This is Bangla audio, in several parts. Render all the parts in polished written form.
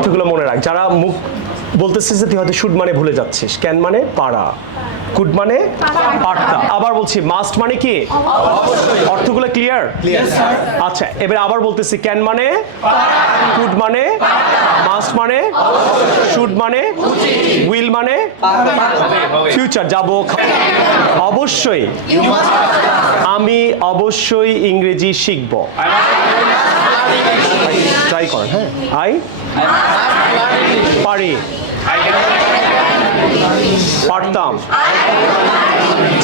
অর্থগুলো মনে রাখ। যারা মুখ বলতেছিস যে তুই হয়তো শুড মানে ভুলে যাচ্ছিস, ক্যান মানে পারা, কুড মানে পারতাম। আবার বলছি মাস্ট মানে কি? অর্থগুলো ক্লিয়ার? আচ্ছা, এবার আবার বলতেছি ক্যান মানে, কুড মানে, মাস্ট মানে, শুড মানে, উইল মানে, ফিউচার যাবো। অবশ্যই আমি অবশ্যই ইংরেজি শিখব। ট্রাই করেন। হ্যাঁ, আই পারি, পারতাম।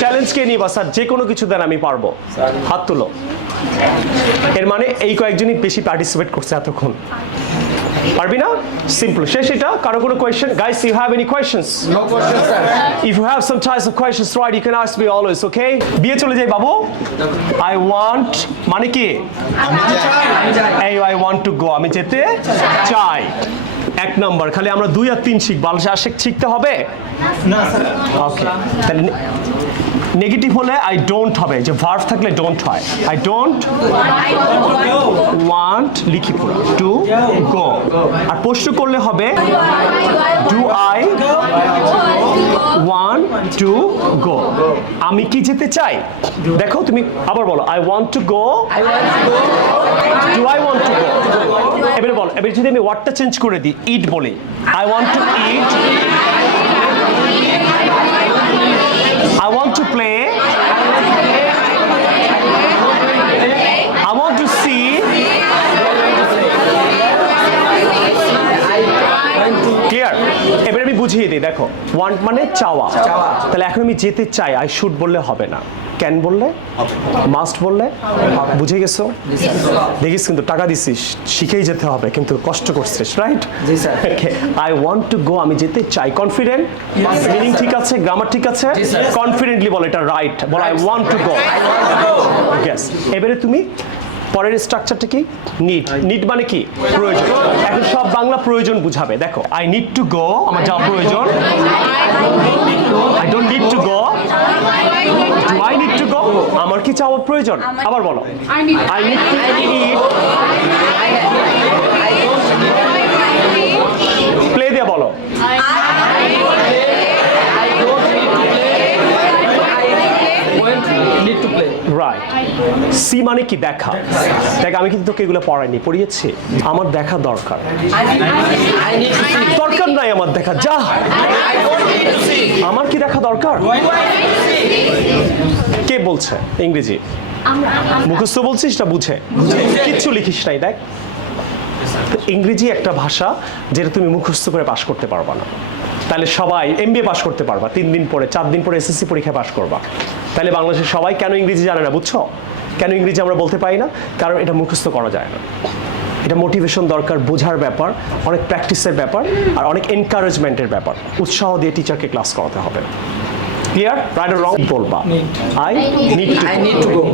চ্যালেঞ্জ কে নিবা স্যার? যে কোনো কিছু দেন আমি পারবো, হাত তুলো। এর মানে এই কয়েকজনই বেশি পার্টিসিপেট করছে এতক্ষণ। পারবি না? সিম্পল, শেষ এটা। কারো কোনো question? Guys, you have any questions? No question sir. If you have some types of questions, right, you can ask me always, okay? বিয়ে চলে যাই বাবু। I want মানে কি? এই I want to go, আমি যেতে চাই। এক নাম্বার। খালি আমরা 2 আর 3 শিখব, আর শিখতে হবে না স্যার। ওকে, তাহলে নেগেটিভ হলে আই ডোন্ট হবে, যে ভার্ব থাকলে ডোন্ট হয়। আই ডোন্ট ওয়ান্ট, লিখি পুরো, টু গো। আর প্রশ্ন করলে হবে ডু আই ওয়ান্ট টু গো, আমি কি যেতে চাই। দেখো তুমি আবার বলো, I want to go, do I want to গো। এবারে বলো, এবারে যদি আমি ওয়ার্ডটা চেঞ্জ করে দিই, ইট বলি, I want to it, I want to play, I want to see, clear? এবারে আমি বুঝিয়ে দিই, দেখো ওয়ান্ট মানে চাওয়া, তাহলে এখন আমি যেতে চাই, আই শুড বললে হবে না, ক্যান বললে, মাস্ট বললে, বুঝে গেছো? দেখিস কিন্তু টাকা দিছিস, শিখেই যেতে হবে, কিন্তু কষ্ট করছিস, রাইট? আই ওয়ান্ট টু গো, আমি যেতে চাই। কনফিডেন্ট? মিনিং ঠিক আছে, গ্রামার ঠিক আছে? কনফিডেন্টলি বলো এটা রাইট, বলো I want to go. Yes. এবারে তুমি পরের স্ট্রাকচারটা কি? নিড। নিড মানে কি? প্রয়োজন। এখন সব বাংলা প্রয়োজন বুঝাবে। দেখো, আই নিড টু গো, আমার যাওয়া প্রয়োজন। I don't need to go, do I need to গো, আমার কি যাওয়া প্রয়োজন। আবার বলো, I need to it, play দিয়ে বলো, রাইট। সি মানে কি? দেখা। দেখ, আমি কিন্তু তোকে এগুলো পড়াইনি, পড়িয়েছি। আমার দেখা দরকার। দরকার নাই আমার দেখা, যা। আমার কি দেখা দরকার? কে বলছে ইংরেজি? মুখস্থ বলছিস না বুঝে? কিচ্ছু লিখিস নাই। দেখ, ইংরেজি একটা ভাষা যেটা তুমি মুখস্থ করে পাশ করতে পারবা না। তাহলে সবাই এমবিএ পাশ করতে পারবা 3 দিন পরে, 4 দিন পরে এসএসসি পরীক্ষায় পাশ করবা। তাহলে বাংলাদেশের সবাই কেন ইংরেজি জানে না, বুঝছো? কেন ইংরেজি আমরা বলতে পারি না? কারণ এটা মুখস্থ করা যায় না। এটা মোটিভেশন দরকার, বোঝার ব্যাপার, অনেক প্র্যাকটিসের ব্যাপার, আর অনেক এনকারেজমেন্টের ব্যাপার। উৎসাহ দিয়ে টিচারকে ক্লাস করাতে হবে। ক্লিয়ার? রাইট অর রং বলবা, আই নিড টু গো।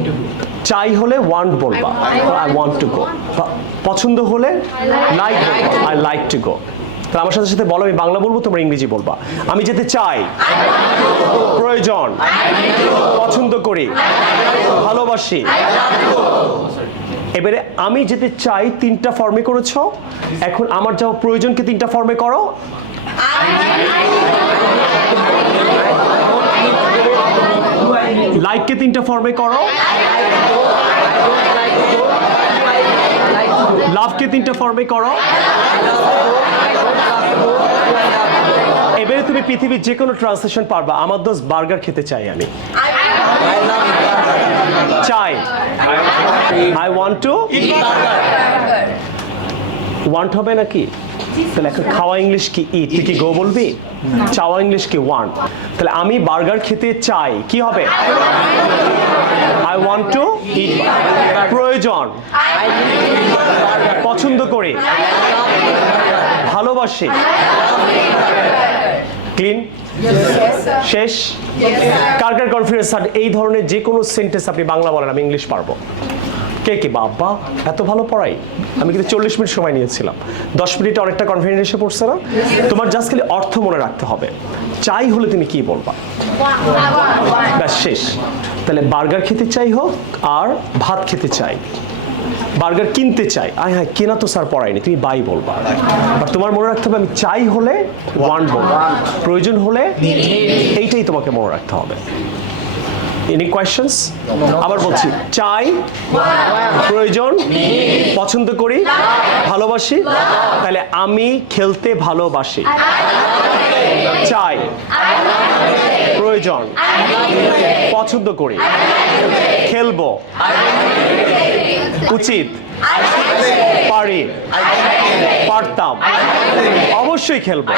চাই হলে ওয়ান্ট বলবা, আই ওয়ান্ট টু গো। পছন্দ হলে লাইক বলবা, আই লাইক টু গো। তাহলে আমার সাথে সাথে বলো, আমি বাংলা বলবো, তোমরা ইংরেজি বলবা। আমি যেতে চাই, প্রয়োজন, পছন্দ করি, ভালোবাসি। এবারে আমি যেতে চাই 3টা ফর্মে করেছো, এখন আমার যাওয়া প্রয়োজনকে 3টা ফর্মে করো। লাইককে 3টা ফর্মে করো, লাভকে 3টা ফর্মে করো। এবারে তুমি পৃথিবীর যে কোনো ট্রান্সলেশন পারবা। আমার দোষ বার্গার খেতে চাই, আমি চাই, আই ওয়ান্ট টু ওয়ান্ট হবে নাকি? তাহলে এখন খাওয়া ইংলিশ কি? ইট। তুই কি গো বলবি? চাওয়া ইংলিশ কি? ওয়ান্ট। তাহলে আমি বার্গার খেতে চাই, কি হবে? আই ওয়ান্ট টু ইট। প্রয়োজন, পছন্দ করি, ভালোবাসি। ক্লিন? শেষ? কার কার কনফিডেন্স এই ধরনের যে কোনো সেন্টেন্স আপনি বাংলা বলেন, আমি ইংলিশ পারবো? কে কে? বাবা, এত ভালো পড়াই। আমি কিন্তু 40 মিনিট সময় নিয়েছিলাম, 10 মিনিটে অনেকটা কনফিডেন্স এসে পড়ছে না? তোমার জাস্ট খালি অর্থ মনে রাখতে হবে। চাই হলে তুমি কি বলবা? ব্যাস, শেষ। তাহলে বার্গার খেতে চাই হোক আর ভাত খেতে চাই, বার্গার কিনতে চাই, হ্যাঁ কেনা তো স্যার পড়ায়নি, তুমি বাই বলবা। আর তোমার মনে রাখতে হবে আমি চাই হলে ওয়ান্ট বলবো, প্রয়োজন হলে এইটাই তোমাকে মনে রাখতে হবে। Any questions? আবার বলছি, চাই, প্রয়োজন, পছন্দ করি, ভালোবাসি। তাহলে আমি খেলতে ভালোবাসি। চাই, প্রয়োজন, পছন্দ করি, খেলবো, উচিত, পারি, পারতাম, অবশ্যই খেলবো।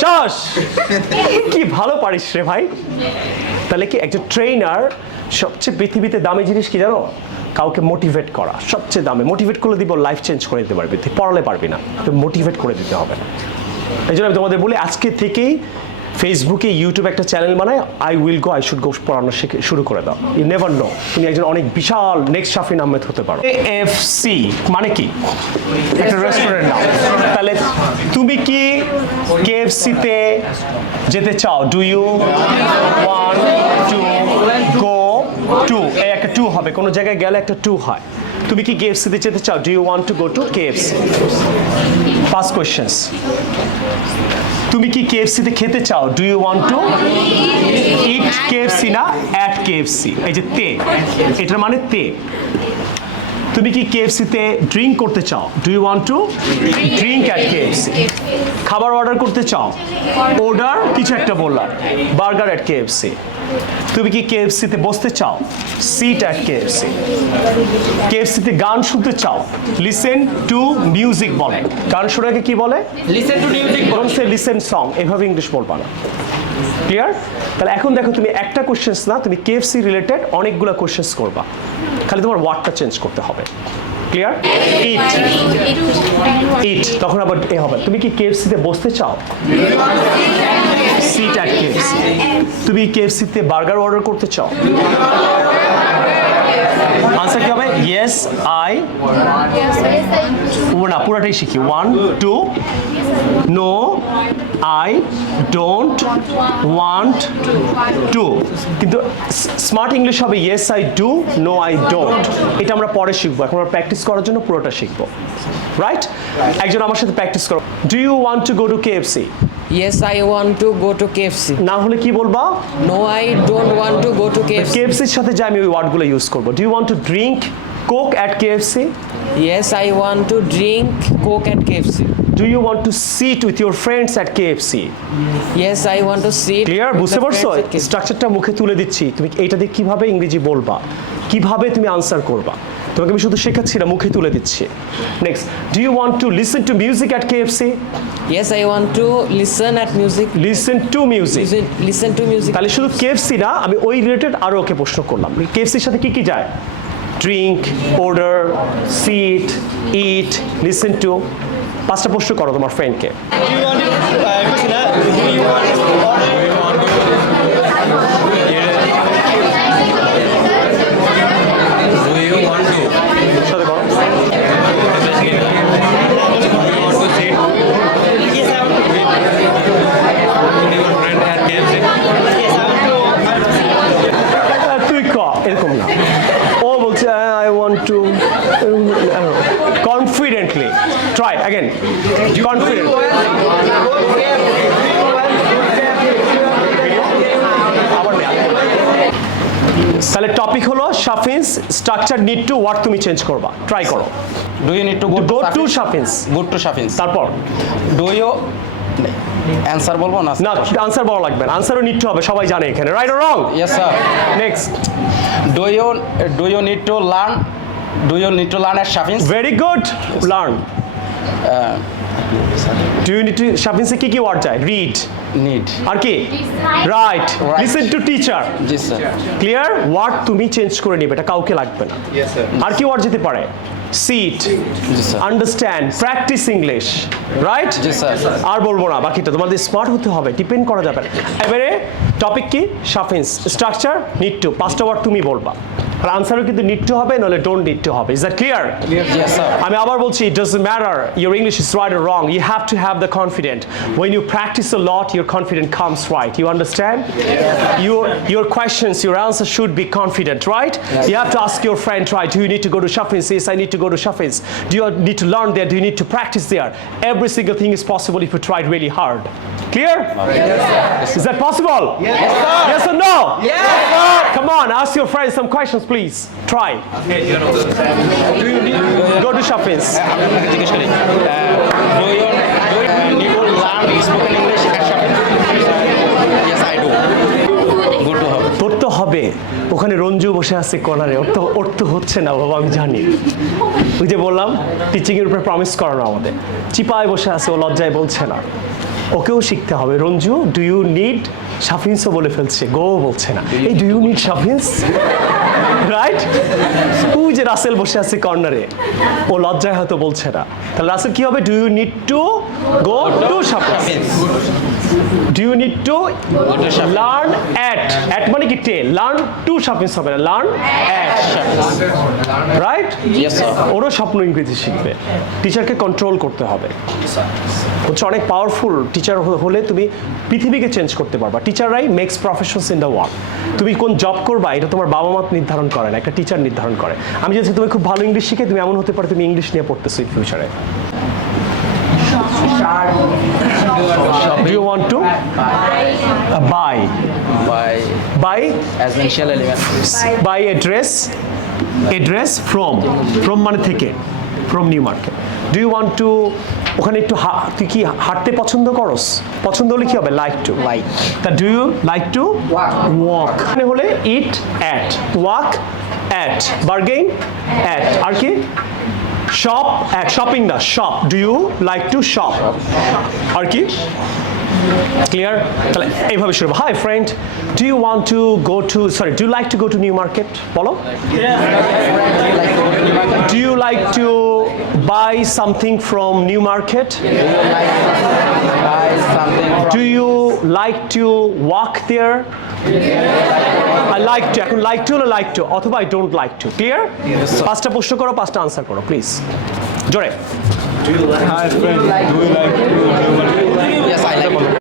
শ্বাস, কি ভালো পারিস রে ভাই। তাহলে কি একজন ট্রেনার সবচেয়ে পৃথিবীতে দামি জিনিস কি জানো? কাউকে মোটিভেট করা। সবচেয়ে দামি। মোটিভেট করে দিব, লাইফ চেঞ্জ করে দিতে পারবে। তুই পড়ালে পারবি না, তুই মোটিভেট করে দিতে হবে। এই জন্য আমি তোমাদের বলি, আজকে থেকেই ফেসবুকে ইউটিউবে একটা চ্যানেল বানায়, আই শুড গো পড়ানো শুরু করে দাও। ইউ নেভার নো, তুমি একজন অনেক বিশাল নেক্সট শাফিন আহমেদ হতে পারো। AFC মানে কি? একটা রেস্টুরেন্ট নাম। তাহলে তুমি কি KFC-তে যেতে চাও? Do you want to go to? এই একটা টু হবে, কোনো জায়গায় গেলে একটা টু হয়। তুমি কি KFC-তে যেতে চাও? Do you want to go to KFC? First questions. তুমি কি KFC-তে খেতে চাও? Do you want to eat KFC না অ্যাট KFC? এই যে তে, এটার মানে তে। তুমি কি KFC-তে ড্রিঙ্ক করতে চাও? Do you want to drink at KFC? খাবার অর্ডার করতে চাও? অর্ডার কিছু একটা বললাম, বার্গার অ্যাট KFC। তুমি কি KFC-তে বসতে চাও? Seat at KFC। KFC-তে গান শুনতে চাও? লিসেন টু মিউজিক বলে। গান শোনাকে কি বলে? Listen to music. Don't say listen song, এভাবে ইংলিশ বলবা না। ক্লিয়ার? তাহলে এখন দেখো, তুমি একটা কোশ্চেন্স না, তুমি KFC রিলেটেড অনেকগুলো কোশ্চেন্স করবা, খালি তোমার ওয়ার্ডটা চেঞ্জ করতে হবে। ক্লিয়ার? ইট, ইট, তখন আবার এ হবে। তুমি কি KFC-তে বসতে চাও? Seat at KFC। তুমি KFC-তে বার্গার অর্ডার করতে চাও? আনসার কি হবে? ইয়েস আই, না পুরোটাই শিখি। 1 2 no I don't want to. কিন্তু স্মার্ট ইংলিশ হবে yes I do, no I don't. এটা আমরা পরে শিখবো, এখন আমরা প্র্যাকটিস করার জন্য পুরোটা শিখবো। রাইট? একজন আমার সাথে প্র্যাকটিস করো। Do you want to go to KFC? Yes, I want to go to KFC. না হলে কি বলবা? No, I don't want to go to KFC. KFC-র সাথে যে আমি ওই ওয়ার্ডগুলো ইউজ করবো। Do you want to drink coke at KFC? Yes, I want to drink Coke at KFC. Do you want to sit with your friends at KFC? Yes, I want to sit. Clear? with বুঝতে the পারছো? friends at KFC. স্ট্রাকচারটা মুখে তুলে দিচ্ছি, তুমি এইটা দিয়ে কিভাবে ইংরেজি বলবা, কিভাবে তুমি আনসার করবা, তোমাকে আমি শুধু শেখাচ্ছি না, মুখে তুলে দিচ্ছি। Next, do you want to listen to music at KFC? Yes, I want to listen at music. Listen to music. Listen to music. তাহলে শুধু KFC না, আমি ওই রিলেটেড আরো ওকে প্রশ্ন করলাম। KFC-র সাথে কি কি যায়? Drink, order, seat, eat, listen to. 5টা প্রশ্ন করো তোমার ফ্রেন্ডকে। সাথে করো। তুই ক, এরকম না। ও বলছে I want to, confidently. Try again, confident. তাহলে টপিক হলো Shafins structure need to word, তুমি চেঞ্জ করবা। ট্রাই করো। Do you need to go to Shafins. Go to Shafins. তারপর Do you answer বলবো না? না, আনসার বড় লাগবে না, আনসারও নিড টু হবে, সবাই জানে এখানে। Right or wrong? Yes sir. Next, Do you need to learn? Do you need to learn at Shafins? Very good, learn. Do you need to, শাফিন্সে কি কি ওয়ার্ড যায়? Read, Need. আর কি? Right, Right. Listen to teacher. Yes sir. Clear? Word তুমি চেঞ্জ করে নিবে, এটা কাউকে লাগবে না। আর কি ওয়ার্ড যেতে পারে? sit, sir. understand, practice English, right? Yes, sir. আর বলবো না বাকিটা, তোমাদের স্মার্ট হতে হবে, ডিপেন্ড করা যাবে না। এবারে টপিক কি? শাফিন্স। স্ট্রাকচার নিড টু, 5টা ওয়ার্ড তুমি বলবা, আর আনসারও কিন্তু নিড টু হবে, নাহলে ডোন্ট নিড টু হবে। Is that clear? Yes, sir. আমি আবার বলছি, it doesn't matter your English is right or wrong, you have to have the confidence. When you practice a lot, your confidence comes right. You understand? Your questions, your answer should be confident, right? You have to ask your friend, right? Do you need to go to Shafins? Yes, I need to go to Shafins. Do you need to learn there? Do you need to practice there? Every single thing is possible if you try really hard. Clear? Is that possible? Yes, sir. Yes or no? Yes, sir. Come on, ask your friends some questions, please. Try. Go to Shafins. আমি আপনাকে জিজ্ঞেস করি do you need to learn spoken English at Shafins? Yes, I do. Good to have. তোর তো হবে, ওখানে রঞ্জু বসে আছে কর্নারে, ওর তো হচ্ছে না বাবা, আমি জানি। ওই যে বললাম টিচিং এর উপরে প্রমিস করানো আমাদের, চিপায় বসে আছে, ও লজ্জায় বলছে না, ওকেও শিখতে হবে। রঞ্জু ডু ইউ নিড শাফিন্সও বলে ফেলছে, গো বলছে না, এই ডু ইউ নিড শাফিন্স, রাইট? ওই যে রাসেল বসে আছে কর্নারে, ও লজ্জায় হয়তো বলছে না, তাহলে রাসেল কি হবে? Do you need to go to Shafins? Do you need to learn at মানে কি টে, learn to Shafins হবে না, learn at Shafins, right? Yes, sir. ওরও স্বপ্ন ইংরেজি শিখবে, টিচারকে কন্ট্রোল করতে হবে। হচ্ছে অনেক পাওয়ারফুল টিচার হলে তুমি পৃথিবীকে চেঞ্জ করতে পারবা। টিচাররাই makes professions in the world. তুমি কোন জব করবা এটা তোমার বাবা মা নির্ধারণ করে না, একটা টিচার নির্ধারণ করে। আমি যদি তুমি খুব ভালো ইংলিশ শিখে, তুমি এমন হতে পারে তুমি ইংলিশ নিয়ে পড়তেছো ইন ফিউচারে। Do you want to buy By essential elements. buy a dress from মানে থেকে, from new market. Do you want to, ওখানে একটু তুই কি হাঁটতে পছন্দ করস? পছন্দ হলে কি হবে? like to. তা do you like to walk? মানে হলে eat at, walk at, bargain at, আর কি? shop at, shopping না, shop. Do you like to shop? আর কি? ক্লিয়ার? তাহলে এইভাবে শুরু। Hi friend, do you want to go to, sorry, do you like to go to New Market? বলো। Do you like to buy something from New Market? Do you like to walk there? I like to, এখন like to হলো like to, অথবা I don't like to. Clear? 5টা প্রশ্ন করো, 5টা আনসার করো প্লিজ, জোরে। Yes, I like.